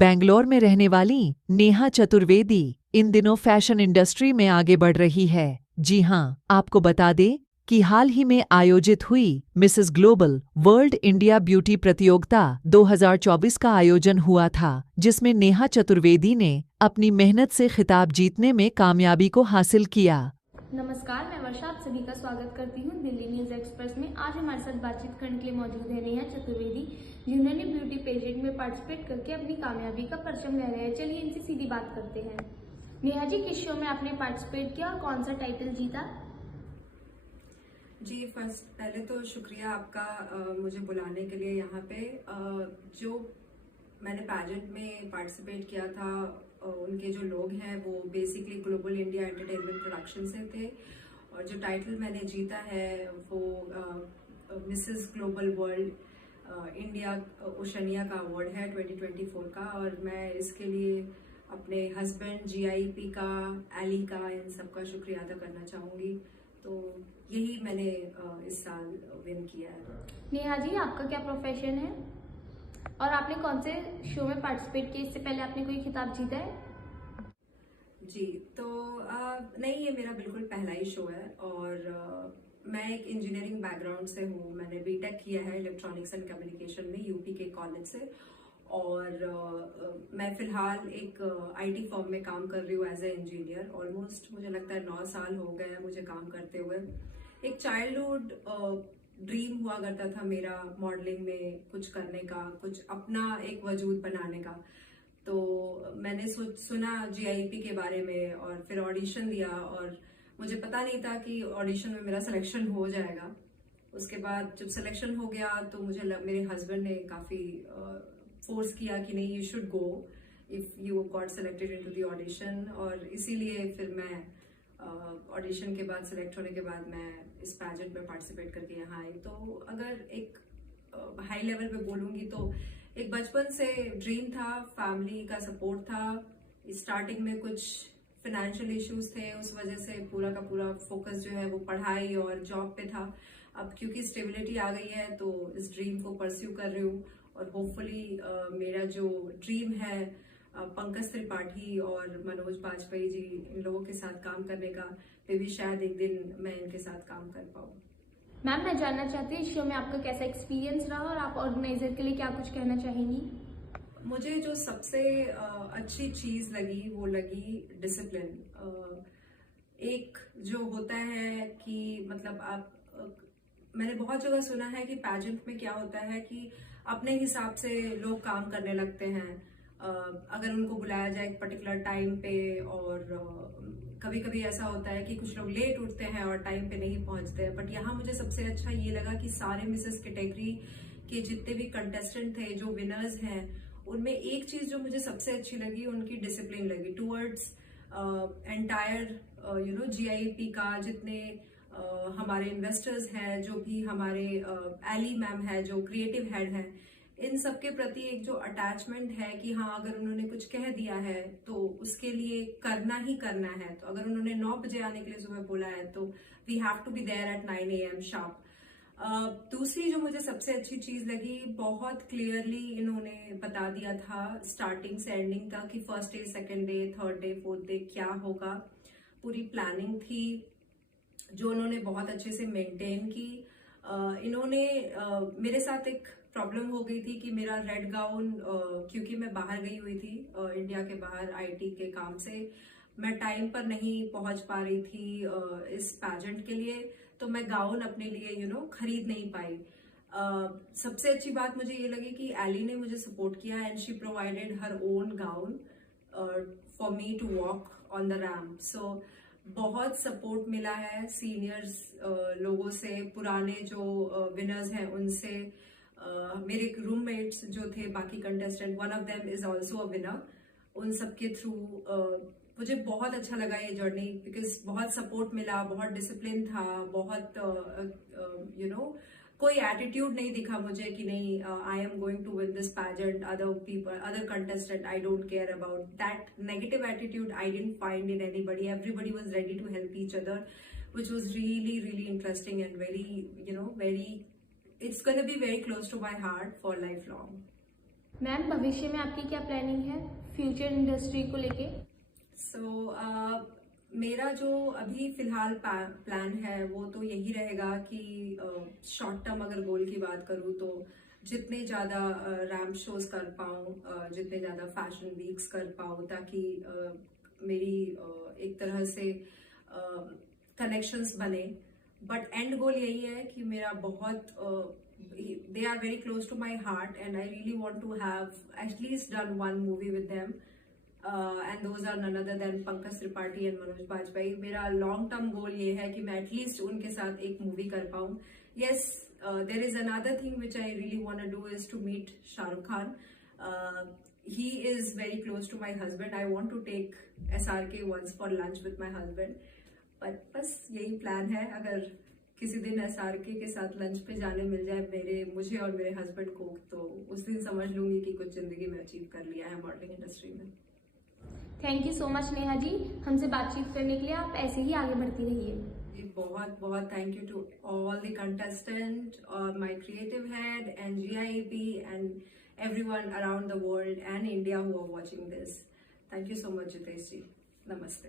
बेंगलोर में रहने वाली नेहा चतुर्वेदी इन दिनों फैशन इंडस्ट्री में आगे बढ़ रही है। जी हां, आपको बता दें कि हाल ही में आयोजित हुई Mrs global world India beauty प्रतियोगिता 2024 का आयोजन हुआ था, जिसमें नेहा चतुर्वेदी ने अपनी मेहनत से खिताब जीतने में कामयाबी को हासिल किया। नमस्कार, मैं वर्षा आप सभी का स्वागत करती हूँ दिल्ली न्यूज़ एक्सप्रेस में। आज हमारे साथ बातचीत करने के लिए मौजूद है नेहा चतुर्वेदी, जिन्होंने ब्यूटी पेजेंट में पार्टिसिपेट करके अपनी कामयाबी का परचम लहराया है। चलिए इनसे सीधी बात करते हैं। नेहा जी, किस शो में आपने पार्टिसिपेट किया और कौन सा टाइटल जीता? जी, पहले तो शुक्रिया आपका मुझे बुलाने के लिए यहाँ पे। जो मैंने पैजेंट में पार्टिसिपेट किया था, उनके जो लोग हैं वो basically global India entertainment production से थे, और जो टाइटल मैंने जीता है वो Mrs global world India Oceania का अवार्ड है 2024 का। और मैं इसके लिए अपने हस्बैंड GIP का, एली का, इन सब का शुक्रिया अदा करना चाहूँगी। तो यही मैंने इस साल विन किया है। नेहा जी, आपका क्या प्रोफेशन है और आपने कौन से शो में पार्टिसिपेट किया? इससे पहले आपने कोई खिताब जीता है? जी, तो नहीं, ये मेरा बिल्कुल पहला ही शो है। और मैं एक इंजीनियरिंग बैकग्राउंड से हूँ। मैंने बीटेक किया है इलेक्ट्रॉनिक्स एंड कम्युनिकेशन में यूपी के कॉलेज से। और मैं फिलहाल एक IT फर्म में काम कर रही हूँ एज ए इंजीनियर। ऑलमोस्ट मुझे लगता है 9 साल हो गए हैं मुझे काम करते हुए। एक चाइल्डहुड ड्रीम हुआ करता था मेरा मॉडलिंग में कुछ करने का, कुछ अपना एक वजूद बनाने का। तो मैंने सुना GIP के बारे में और फिर ऑडिशन दिया, और मुझे पता नहीं था कि ऑडिशन में मेरा सिलेक्शन हो जाएगा। उसके बाद जब सिलेक्शन हो गया तो मुझे मेरे हस्बैंड ने काफ़ी फोर्स किया कि नहीं, you should go if you got selected into the audition. और इसीलिए फिर मैं ऑडिशन के बाद, सेलेक्ट होने के बाद, मैं इस पैजेंट में पार्टिसिपेट करके यहाँ आई। तो अगर एक हाई लेवल पे बोलूँगी तो एक बचपन से ड्रीम था, फैमिली का सपोर्ट था। स्टार्टिंग में कुछ फाइनेंशियल इश्यूज थे, उस वजह से पूरा का पूरा फोकस जो है वो पढ़ाई और जॉब पे था। अब क्योंकि स्टेबिलिटी आ गई है तो इस ड्रीम को परस्यू कर रही हूँ। और होपफुली मेरा जो ड्रीम है पंकज त्रिपाठी और मनोज बाजपेयी जी, इन लोगों के साथ काम करने का, मे भी शायद एक दिन मैं इनके साथ काम कर पाऊँ। मैम, मैं जानना चाहती हूँ इस शो में आपका कैसा एक्सपीरियंस रहा और आप ऑर्गेनाइजर के लिए क्या कुछ कहना चाहेंगी? मुझे जो सबसे अच्छी चीज लगी वो लगी डिसिप्लिन। एक जो होता है कि मतलब आप मैंने बहुत जगह सुना है कि पैजेंट में क्या होता है कि अपने हिसाब से लोग काम करने लगते हैं। अगर उनको बुलाया जाए एक पर्टिकुलर टाइम पे, और कभी कभी ऐसा होता है कि कुछ लोग लेट उठते हैं और टाइम पे नहीं पहुंचते हैं। बट यहाँ मुझे सबसे अच्छा ये लगा कि सारे मिसेस कैटेगरी के जितने भी कंटेस्टेंट थे, जो विनर्स हैं, उनमें एक चीज जो मुझे सबसे अच्छी लगी, उनकी डिसिप्लिन लगी टूवर्ड्स एंटायर GIP का। जितने हमारे इन्वेस्टर्स हैं, जो भी हमारे एली मैम है जो क्रिएटिव हेड है, इन सब के प्रति एक जो अटैचमेंट है कि हाँ, अगर उन्होंने कुछ कह दिया है तो उसके लिए करना ही करना है। तो अगर उन्होंने 9 बजे आने के लिए सुबह बोला है तो we have to be there at 9 AM sharp. दूसरी जो मुझे सबसे अच्छी चीज लगी, बहुत क्लियरली इन्होंने बता दिया था स्टार्टिंग से एंडिंग तक कि first day, second day, third day, fourth day क्या होगा। पूरी प्लानिंग थी जो उन्होंने बहुत अच्छे से मेंटेन की। इन्होंने मेरे साथ एक प्रॉब्लम हो गई थी कि मेरा रेड गाउन, क्योंकि मैं बाहर गई हुई थी इंडिया के बाहर IT के काम से, मैं टाइम पर नहीं पहुंच पा रही थी इस पैजेंट के लिए। तो मैं गाउन अपने लिए खरीद नहीं पाई। सबसे अच्छी बात मुझे ये लगी कि एली ने मुझे सपोर्ट किया and she provided her own gown for me to walk on the ramp. So बहुत सपोर्ट मिला है सीनियर्स लोगों से, पुराने जो विनर्स हैं उनसे, मेरे रूममेट्स जो थे, बाकी contestant, one of them is also a winner. उन सब के थ्रू मुझे बहुत अच्छा लगा ये जर्नी, बिकॉज बहुत सपोर्ट मिला, बहुत डिसिप्लिन था, बहुत कोई एटीट्यूड नहीं दिखा मुझे कि नहीं I am going to win this pageant, other people, other contestant, I don't care about that negative attitude. I didn't find in anybody, everybody was ready to help each other, which was really really interesting and very very, it's going to be very close to my heart for lifelong. Ma'am भविष्य में आपकी क्या planning है future industry को लेके? मेरा जो अभी फिलहाल प्लान है वो तो यही रहेगा कि शॉर्ट टर्म अगर गोल की बात करूँ तो जितने ज़्यादा रैम्प शोज कर पाऊँ, जितने ज़्यादा फैशन वीक्स कर पाऊँ, ताकि मेरी एक तरह से कनेक्शंस बने। बट एंड गोल यही है कि मेरा बहुत they are very close to my heart and I really want to have at least done one movie with them. And those are none other than Pankaj Tripathi and Manoj Bajpayee. मेरा long term goal ये है कि मैं at least उनके साथ एक movie कर पाऊँ. Yes, there is another thing which I really want to do is to meet Shah Rukh Khan. He is very close to my husband. I want to take SRK once for lunch with my husband. But बस यही plan है. अगर किसी दिन SRK के साथ lunch पे जाने मिल जाए मुझे और मेरे हस्बैंड को, तो उस दिन समझ लूंगी कि कुछ जिंदगी में अचीव कर लिया है मॉडलिंग इंडस्ट्री में. Thank you so much Neha ji, हमसे बातचीत करने के लिए. आप ऐसे ही आगे बढ़ती रहिए. बहुत बहुत thank you to all the contestant, my creative head and GIEP and everyone around the world and India who are watching this. Thank you so much Jitesh ji. नमस्ते.